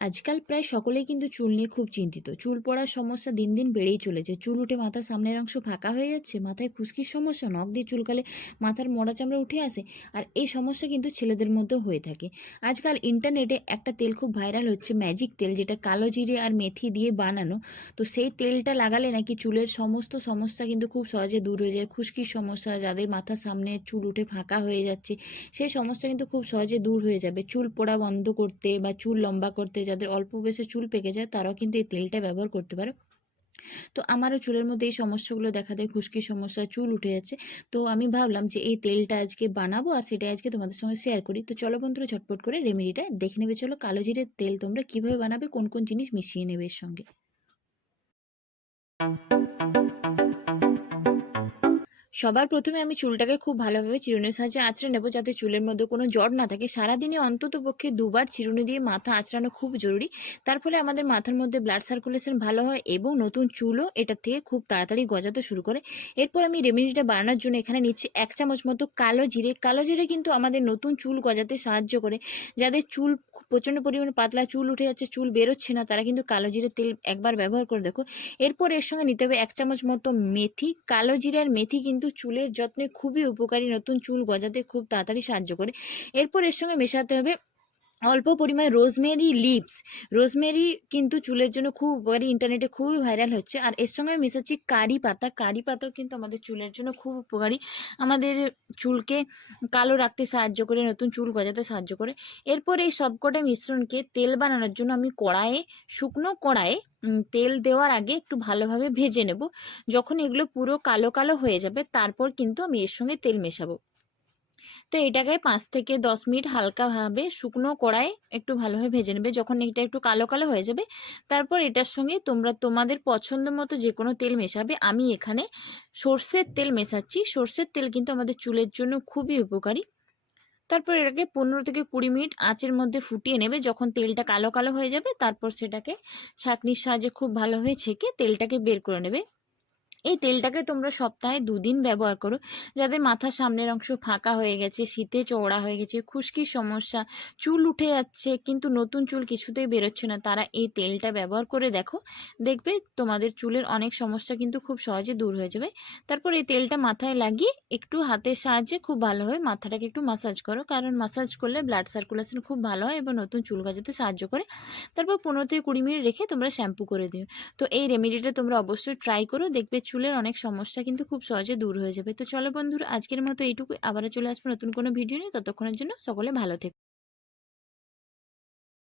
আজকাল প্রায় সকলেই কিন্তু চুল নিয়ে খুব চিন্তিত। চুল পড়ার সমস্যা দিন দিন বেড়েই চলেছে। চুল উঠে মাথার সামনের অংশ ফাঁকা হয়ে যাচ্ছে, মাথায় খুশকির সমস্যা, নখ দিয়ে চুলকালে মাথার মরা চামড়া উঠে আসে, আর এই সমস্যা কিন্তু ছেলেদের মধ্যেও হয়ে থাকে। আজকাল ইন্টারনেটে একটা তেল খুব ভাইরাল হচ্ছে, ম্যাজিক তেল, যেটা কালো জিরে আর মেথি দিয়ে বানানো। তো সেই তেলটা লাগালে নাকি চুলের সমস্ত সমস্যা কিন্তু খুব সহজে দূর হয়ে যায়। খুশকির সমস্যা, যাদের মাথার সামনে চুল উঠে ফাঁকা হয়ে যাচ্ছে, সেই সমস্যা কিন্তু খুব সহজে দূর হয়ে যাবে। চুল পড়া বন্ধ করতে বা চুল লম্বা করতে যাদের অল্প বয়সে চুল পেকে যায়, তারাও কিন্তু এই তেলটা ব্যবহার করতে পারে। তো আমারও চুলের মধ্যে এই সমস্যাগুলো দেখা দেয়, খুশকির সমস্যা চুল উঠে যাচ্ছে। তো আমি ভাবলাম যে এই তেলটা আজকে বানাবো আর সেটা আজকে তোমাদের সঙ্গে শেয়ার করি। তো চলো বন্ধুরা, ঝটপট করে রেমেডিটা দেখে নেবে। চলো কালো জিরের তেল তোমরা কীভাবে বানাবে, কোন কোন জিনিস মিশিয়ে নেবে এর সঙ্গে। সবার প্রথমে আমি চুলটাকে খুব ভালোভাবে চিরুনির সাহায্যে আঁচড়ে নেব যাতে চুলের মধ্যে কোনো জট না থাকে। সারাদিনে অন্তত পক্ষে দুবার চিরুনি দিয়ে মাথা আঁচড়ানো খুব জরুরি। তার ফলে আমাদের মাথার মধ্যে ব্লাড সার্কুলেশন ভালো হয় এবং নতুন চুলও এটার থেকে খুব তাড়াতাড়ি গজাতে শুরু করে। এরপর আমি রেমেডিটা বানানোর জন্য এখানে নিচ্ছি এক চামচ মতো কালো জিরে। কালো জিরে কিন্তু আমাদের নতুন চুল গজাতে সাহায্য করে। যাদের চুল প্রচণ্ড পরিমাণে পাতলা চুল উঠে যাচ্ছে, চুল বেরোচ্ছে না, তারা কিন্তু কালো জিরে তেল একবার ব্যবহার করে দেখো। এরপর এর সঙ্গে নিতে হবে এক চামচ মতো মেথি। কালো জিরে আর মেথি কিন্তু চুলের যত্নে খুবই উপকারী। নতুন চুল গজাতে খুব তাড়াতাড়ি সাহায্য করে। এরপর এর সঙ্গে মেশাতে হবে অল্প পরিমাণে রোজমেরি লিভস রোজমেরি কিন্তু চুলের জন্য খুব উপকারী ইন্টারনেটে খুবই ভাইরাল হচ্ছে। আর এর সঙ্গে মেশাচ্ছি কারি পাতা। কারি পাতাও কিন্তু আমাদের চুলের জন্য খুব উপকারী। আমাদের চুলকে কালো রাখতে সাহায্য করে, নতুন চুল গজাতে সাহায্য করে। এরপর এই সবকটা মিশ্রণকে তেল বানানোর জন্য আমি কড়াইয়ে, শুকনো কড়াইয়ে তেল দেওয়ার আগে একটু ভালোভাবে ভেজে নেব। যখন এগুলো পুরো কালো কালো হয়ে যাবে, তারপর কিন্তু আমি এর সঙ্গে তেল মেশাবো। তো এটাকে পাঁচ থেকে দশ মিনিট হালকাভাবে শুকনো কড়ায় একটু ভালোভাবে ভেজে নেবে। যখন এটা একটু কালো কালো হয়ে যাবে, তারপর এটার সঙ্গে তোমরা তোমাদের পছন্দ মতো যে কোনো তেল মেশাবে। আমি এখানে সর্ষের তেল মেশাচ্ছি। সর্ষের তেল কিন্তু আমাদের চুলের জন্য খুবই উপকারী। তারপর এটাকে পনেরো থেকে কুড়ি মিনিট আঁচের মধ্যে ফুটিয়ে নেবে। যখন তেলটা কালো কালো হয়ে যাবে, তারপর সেটাকে ছাঁকনির সাহায্যে খুব ভালোভাবে ছেঁকে তেলটাকে বের করে নেবে। এই তেলটাকে তোমরা সপ্তাহে দুদিন ব্যবহার করো। যাদের মাথার সামনের অংশ ফাঁকা হয়ে গেছে, শীতে চওড়া হয়ে গেছে, খুশকির সমস্যা, চুল উঠে যাচ্ছে, কিন্তু নতুন চুল কিছুতেই বেরোচ্ছে না, তারা এই তেলটা ব্যবহার করে দেখো। দেখবে তোমাদের চুলের অনেক সমস্যা কিন্তু খুব সহজে দূর হয়ে যাবে। তারপর এই তেলটা মাথায় লাগিয়ে একটু হাতের সাহায্যে খুব ভালোভাবে মাথাটাকে একটু মাসাজ করো, কারণ মাসাজ করলে ব্লাড সার্কুলেশন খুব ভালো হয় এবং নতুন চুল গজাতে সাহায্য করে। তারপর পনেরো থেকে কুড়ি মিনিট রেখে তোমরা শ্যাম্পু করে দিও। তো এই রেমেডিটা তোমরা অবশ্যই ট্রাই করো, দেখবে চুলের অনেক সমস্যা কিন্তু খুব সহজে দূর হয়ে যাবে। তো চলো বন্ধুরা, আজকের মতো এইটুকু আবারও চলে আসব নতুন কোনো ভিডিও নিয়ে। ততক্ষণের জন্য সকলে ভালো থেকো।